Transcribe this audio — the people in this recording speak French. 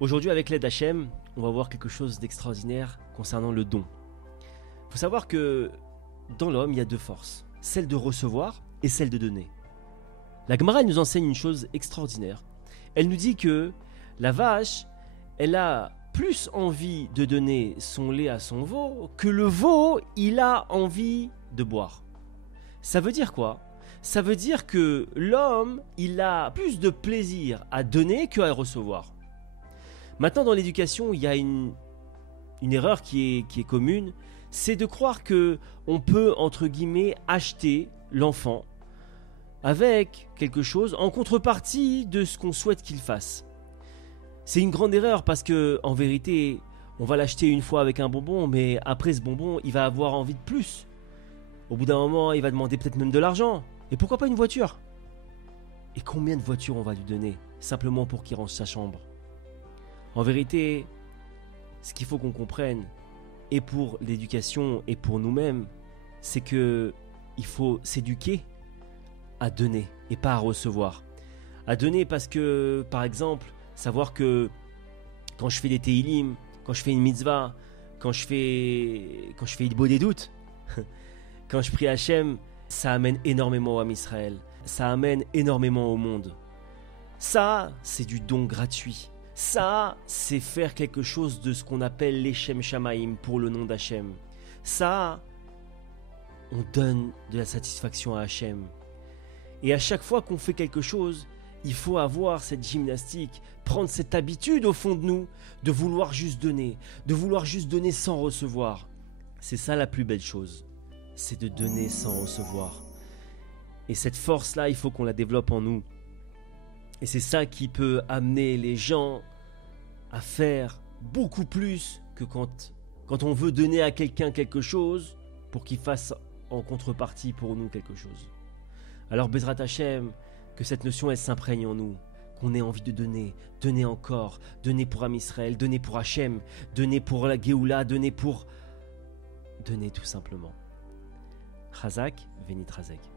Aujourd'hui, avec l'aide d'Hachem, on va voir quelque chose d'extraordinaire concernant le don. Il faut savoir que dans l'homme, il y a deux forces, celle de recevoir et celle de donner. La Gemara nous enseigne une chose extraordinaire. Elle nous dit que la vache, elle a plus envie de donner son lait à son veau que le veau, il a envie de boire. Ça veut dire quoi ? Ça veut dire que l'homme, il a plus de plaisir à donner qu'à recevoir. Maintenant, dans l'éducation, il y a une erreur qui est commune, c'est de croire que on peut, entre guillemets, acheter l'enfant avec quelque chose en contrepartie de ce qu'on souhaite qu'il fasse. C'est une grande erreur parce que, en vérité, on va l'acheter une fois avec un bonbon, mais après ce bonbon, il va avoir envie de plus. Au bout d'un moment, il va demander peut-être même de l'argent. Et pourquoi pas une voiture ? Et combien de voitures on va lui donner simplement pour qu'il range sa chambre ? En vérité, ce qu'il faut qu'on comprenne, et pour l'éducation et pour nous-mêmes, c'est que il faut s'éduquer à donner et pas à recevoir. À donner parce que, par exemple, savoir que quand je fais des Tehillim, quand je fais une mitzvah, quand je fais Idbo des doutes, quand je prie Hachem, ça amène énormément à Israël, ça amène énormément au monde. Ça, c'est du don gratuit. Ça, c'est faire quelque chose de ce qu'on appelle l'Eshem Shamaim pour le nom d'Hachem. Ça, on donne de la satisfaction à Hachem. Et à chaque fois qu'on fait quelque chose, il faut avoir cette gymnastique, prendre cette habitude au fond de nous, de vouloir juste donner sans recevoir. C'est ça la plus belle chose, c'est de donner sans recevoir. Et cette force-là, il faut qu'on la développe en nous. Et c'est ça qui peut amener les gens à faire beaucoup plus que quand on veut donner à quelqu'un quelque chose pour qu'il fasse en contrepartie pour nous quelque chose. Alors Bezrat Hachem, que cette notion elle s'imprègne en nous, qu'on ait envie de donner encore, donner pour Am Israël, donner pour Hachem, donner pour la Géoula, donner tout simplement. Chazak, Venit Chazak.